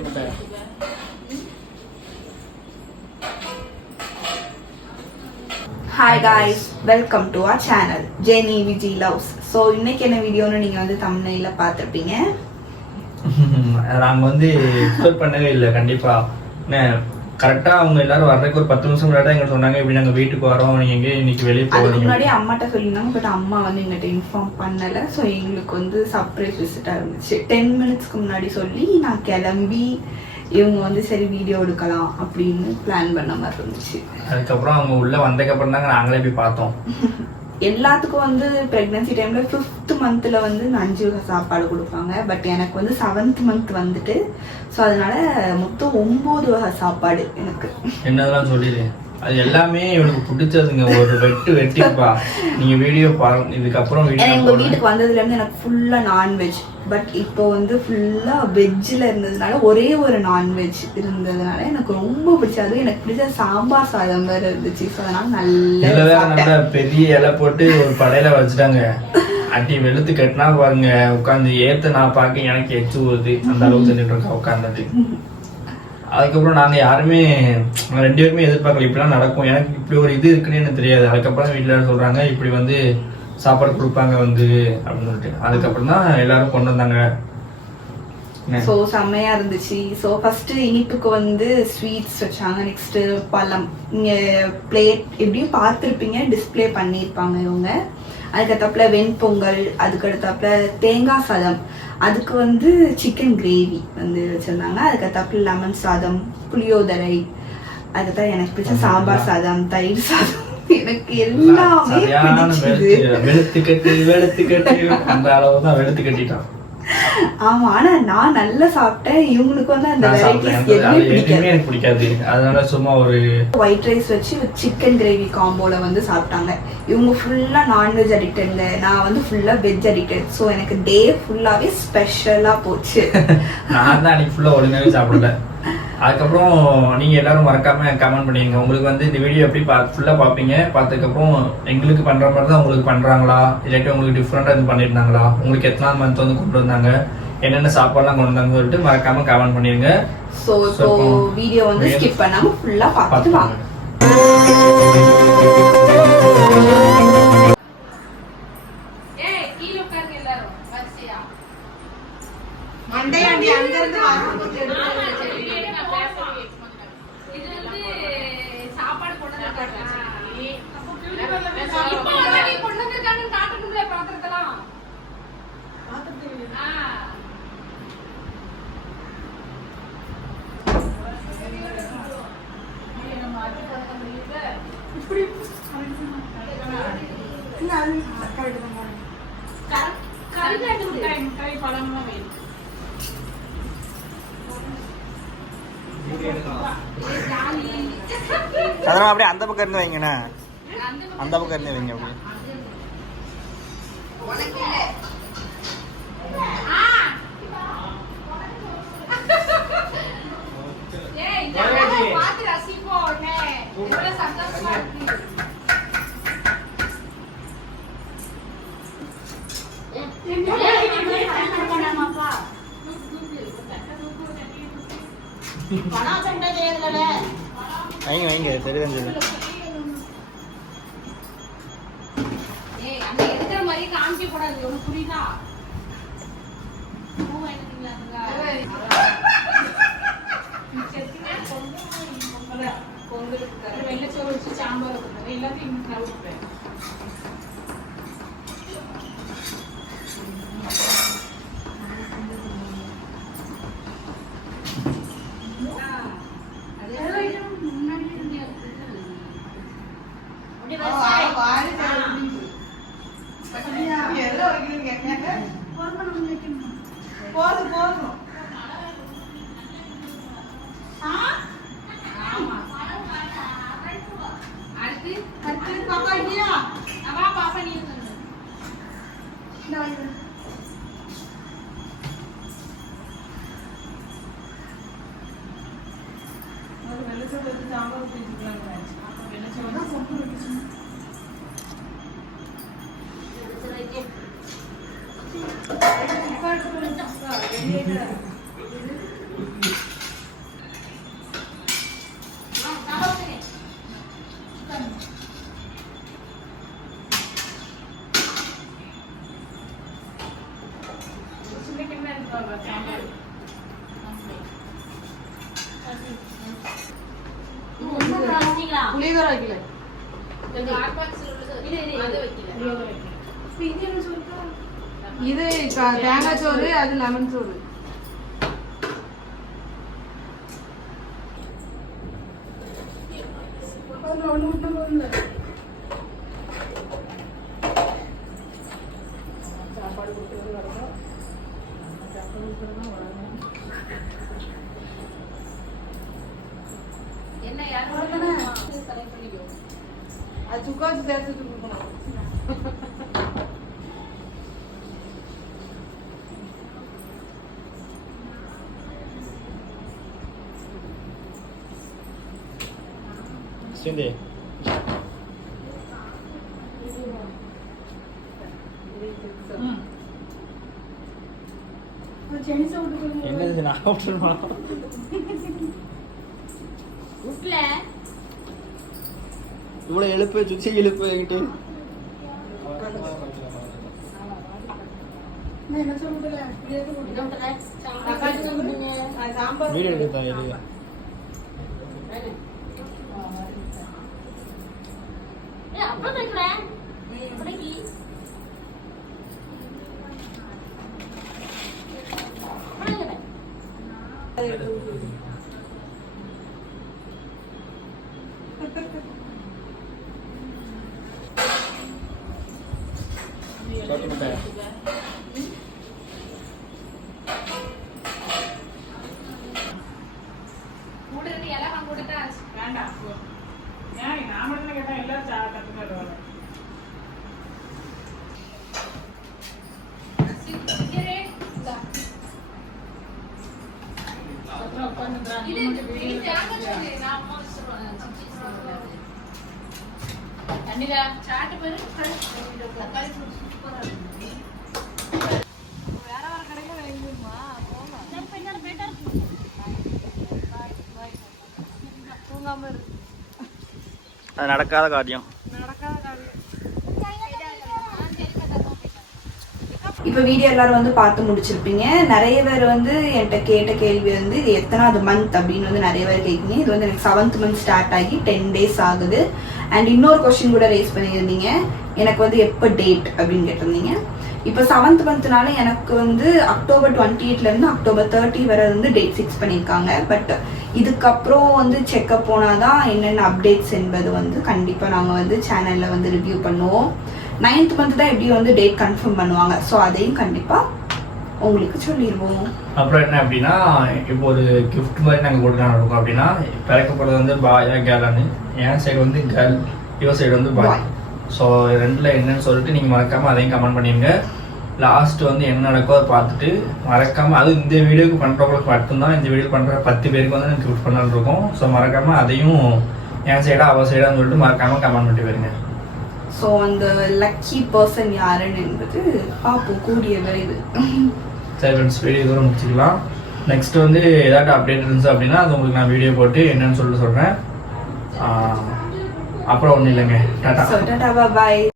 Hi guys, welcome to our channel Jenny Vijay Loves. So இன்னைக்கு என்ன வீடியோன்னு நீங்க வந்து thumbnail-ல பார்த்திருப்பீங்க. நாங்க வந்து எக்ஸ்பெக்ட் பண்ணவே இல்லை. கண்டிப்பா கரெக்டா அவங்க எல்லாரும் வர்றதுக்கு ஒரு 10 நிமிஷம் முன்னாடி எங்க சொன்னாங்க, இப்படி நாங்க வீட்டுக்கு வரோம், நீங்க எங்க இன்னைக்கு வெளியே போறீங்க. முன்னாடி அம்மாட்ட சொல்லிருந்தாங்க, பட் அம்மா வந்து எங்கிட்ட இன்ஃபார்ம் பண்ணல. ஸோ எங்களுக்கு வந்து சர்ப்ரைஸ் விசிட்டா இருந்துச்சு. 10 மினிட்ஸ்க்கு முன்னாடி சொல்லி நான் கிளம்பி இவங்க வந்து சரி வீடியோ எடுக்கலாம் அப்படின்னு பிளான் பண்ண மாதிரி இருந்துச்சு. அதுக்கப்புறம் அவங்க உள்ள வந்ததுக்கு அப்புறம் தாங்க நாங்களே போய் பார்த்தோம். எல்லாத்துக்கும் வந்து பிரெக்னன்சி டைம்ல 5th மந்த்ல வந்து 5 வகை சாப்பாடு கொடுப்பாங்க. பட் எனக்கு வந்து 7th மந்த் வந்துட்டு, ஸோ அதனால மொத்தம் 9 வகை சாப்பாடு எனக்கு. என்னதெல்லாம் சொல்லிடு, அது எல்லாமே இவனுக்கு பிடிச்சதுங்க. ஒரு வெட்டிப்பா நீங்க வீடியோ பாருங்க. இதுக்கப்புறம் எங்க வீட்டுக்கு வந்ததுல இருந்து எனக்கு ஃபுல்லா நான்வெஜ். பட் இப்போ வந்து ஃபுல்லா வெஜ்ல இருந்ததுனால ஒரே ஒரு நான்வெஜ் இருந்ததுனால எனக்கு ரொம்ப பிடிச்சது. எனக்கு பிடிச்ச சாம்பார் சாதம் வேற இருந்துச்சு. ஸோ அதனால நல்ல பெரிய இலை போட்டு ஒரு படையில வச்சுட்டாங்க. அட்டி வெளுத்து கட்டினா பாருங்க, உட்காந்து ஏத்த நான் பார்க்க எனக்கு எச்சு ஊறுது. அந்த அளவுக்கு செஞ்சுட்டு இருக்கா உட்காந்துட்டு. அதுக்கப்புறம் நாங்க யாருமே 2 பேருமே எதிர்பார்க்கல இப்படிலாம் நடக்கும். எனக்கு இப்படி ஒரு இது இருக்குன்னு எனக்கு தெரியாது. அதுக்கப்புறம் வீட்டுல சொல்றாங்க இப்படி வந்து சாப்பாடு கொடுப்பாங்க வந்து அப்படின்னு சொல்லிட்டு. அதுக்கப்புறம் தான் எல்லாரும் கொண்டு வந்தாங்க. ஸோ செம்மையா இருந்துச்சு. ஸோ ஃபர்ஸ்ட் இனிப்புக்கு வந்து ஸ்வீட்ஸ் வச்சாங்க. நெக்ஸ்ட் பழம். நீங்க பிளேட் எப்படியும் பார்த்துருப்பீங்க, டிஸ்பிளே பண்ணியிருப்பாங்க இவங்க. அதுக்கடுத்தாப்புல வெண்பொங்கல், அதுக்கடுத்தாப்புல தேங்காய் சாதம், அதுக்கு வந்து சிக்கன் கிரேவி வந்து வச்சிருந்தாங்க. அதுக்கடுத்தாப்புல லெமன் சாதம், புளியோதரை, அதுக்கப்புறம் எனக்கு பிடிச்ச சாம்பார் சாதம், தயிர் சாதம். எனக்கு எல்லாமே வெளுத்து கட்டி அந்த அளவு தான் வெளுத்து கட்டிட்டான். ஆமா, ஆனா நான் நல்லா சாப்பிட்டேன். இவங்களுக்கு வந்து அந்த எதுவுமே எனக்கு பிடிக்காது. அதனால சும்மா ஒரு ஒயிட் ரைஸ் வச்சு சிக்கன் கிரேவி காம்போல வந்து சாப்பிட்டாங்க. இவங்க ஃபுல்லா நான்வெஜ் அடிக்டட், நான் வந்து ஃபுல்லா வெஜ் அடிக்டட். ஸோ எனக்கு டே ஃபுல்லாவே ஸ்பெஷலா போச்சு. நான் தான் அன்னைக்கு ஃபுல்லா ஒழுங்காவே சாப்பிடல. அதுக்கப்புறம் நீங்க எல்லாரும் மறக்காம கமெண்ட் பண்ணிடுங்க, உங்களுக்கு வந்து இந்த வீடியோ எப்படி ஃபுல்லா பாப்பீங்க. பார்த்ததுக்கப்புறம் எங்களுக்கு பண்ற மாதிரி தான் உங்களுக்கு பண்றாங்களா, இல்லாட்டி உங்களுக்கு டிஃப்ரெண்டா இது பண்ணிருந்தாங்களா, உங்களுக்கு எத்தனாவது மந்த் வந்து கொண்டு வந்தாங்க, என்னென்ன சாப்பாடுலாம் கொண்டு வந்தாங்க சொல்லிட்டு மறக்காம கமெண்ட் பண்ணிருங்க. ஸோ வீடியோ வந்து ஸ்கிப் பண்ணாம ஃபுல்லா பார்த்துட்டு வாங்க. அதெல்லாம் அப்படியே அந்த பக்கம் இருந்து வைங்கண்ணா, அந்த பக்கம் இருந்து வைங்க. வைங்க வைங்க தெரிஞ்சது. வெள்ளச்சோறு வச்சு சாம்பார் எல்லாத்தையும் போதும் பாப்பா இல்லையா? பாப்பா நீ வெள்ளச்சோறு வச்சு சாம்பார் ஊற்றிக்கலாம். வெள்ளச்சோறு கொண்டு வைக்கணும். பண்றேன் சாம்பார். புளியோதரை வைக்கல. இது தேங்காய் சோறு, அது லெமன் சோறு. சாப்பாடு கொடுத்துறது வரணும். சாப்பாடு கொடுத்துறது வரணும். அது சுக்கா வச்சு சேர்த்து கொடுக்கணும். சிந்தி என்னது நான் விட்டுருமா இவ்வளோ எழுப்பு சுச்சி எழுப்பு என்கிட்ட வீடியோ எடுத்தா எழுத வேண்டாம். ஏன் நான் மட்டும் கேட்டா எல்லாரும் கத்துக்கிடுவாங்க. அது நடக்காத காரியம். இப்போ வீடியோ எல்லாரும் வந்து பார்த்து முடிச்சிருப்பீங்க. நிறைய பேர் வந்து என்கிட்ட கேட்ட கேள்வி வந்து இது எத்தனாவது மந்த் அப்படின்னு வந்து நிறைய பேர் கேட்குங்க. இது வந்து எனக்கு 7th மந்த் ஸ்டார்ட் ஆகி 10 days ஆகுது. அண்ட் இன்னொரு கொஸ்டின் கூட ரைஸ் பண்ணியிருந்தீங்க, எனக்கு வந்து எப்போ டேட் அப்படின்னு கேட்டிருந்தீங்க. இப்போ 7th மந்த்னால எனக்கு வந்து October 28லேருந்து October 30 வரை வந்து டேட் ஃபிக்ஸ் பண்ணியிருக்காங்க. பட் இதுக்கப்புறம் வந்து செக்அப் போனாதான் என்னென்ன அப்டேட்ஸ் என்பது வந்து கண்டிப்பாக நாங்கள் வந்து சேனலில் வந்து ரிவ்யூ பண்ணுவோம். 9th மந்த் தான் எப்படியும் வந்து டேட் கன்ஃபார்ம் பண்ணுவாங்க. ஸோ அதையும் கண்டிப்பாக உங்களுக்கு சொல்லிடுவோம். அப்புறம் என்ன அப்படின்னா, இப்போ ஒரு கிஃப்ட் மாதிரி நாங்கள் கொடுக்கலாம் இருக்கோம். அப்படின்னா பிறக்கப்படுறது வந்து பாயா கேர்ளான்னு, என் சைடு வந்து கேர்ள், யுவர் சைடு வந்து பாய். ஸோ ரெண்டில் என்னன்னு சொல்லிட்டு நீங்கள் மறக்காமல் அதையும் கமெண்ட் பண்ணிடுங்க. லாஸ்ட் வந்து என்ன நடக்கோ அதை பார்த்துட்டு மறக்காமல், அது இந்த வீடியோக்கு பண்ணுறவங்களுக்கு மட்டும்தான், இந்த வீடியோ பண்ணுற 10 பேருக்கு வந்து எனக்கு கிஃப்ட் பண்ணலான்னு இருக்கோம். ஸோ மறக்காமல் அதையும் என் சைடாக அவள் சைடான்னு சொல்லிட்டு மறக்காமல் கமெண்ட் பண்ணிட்டு போயிருங்க. ஸோ அந்த லக்கி பர்சன் யாருன்னு என்பது பார்ப்போம் கூடிய விரைவு. சரி ஃப்ரெண்ட்ஸ், வீடியோ தூரம் முடிச்சுக்கலாம். நெக்ஸ்ட் வந்து ஏதாட்டும் அப்டேட் இருந்துச்சு அப்படின்னா அது உங்களுக்கு நான் வீடியோ போட்டு என்னன்னு சொல்லிட்டு சொல்கிறேன். அப்புறம் ஒன்றும் இல்லைங்க, டாடா. ஸோ டாடா பாய்.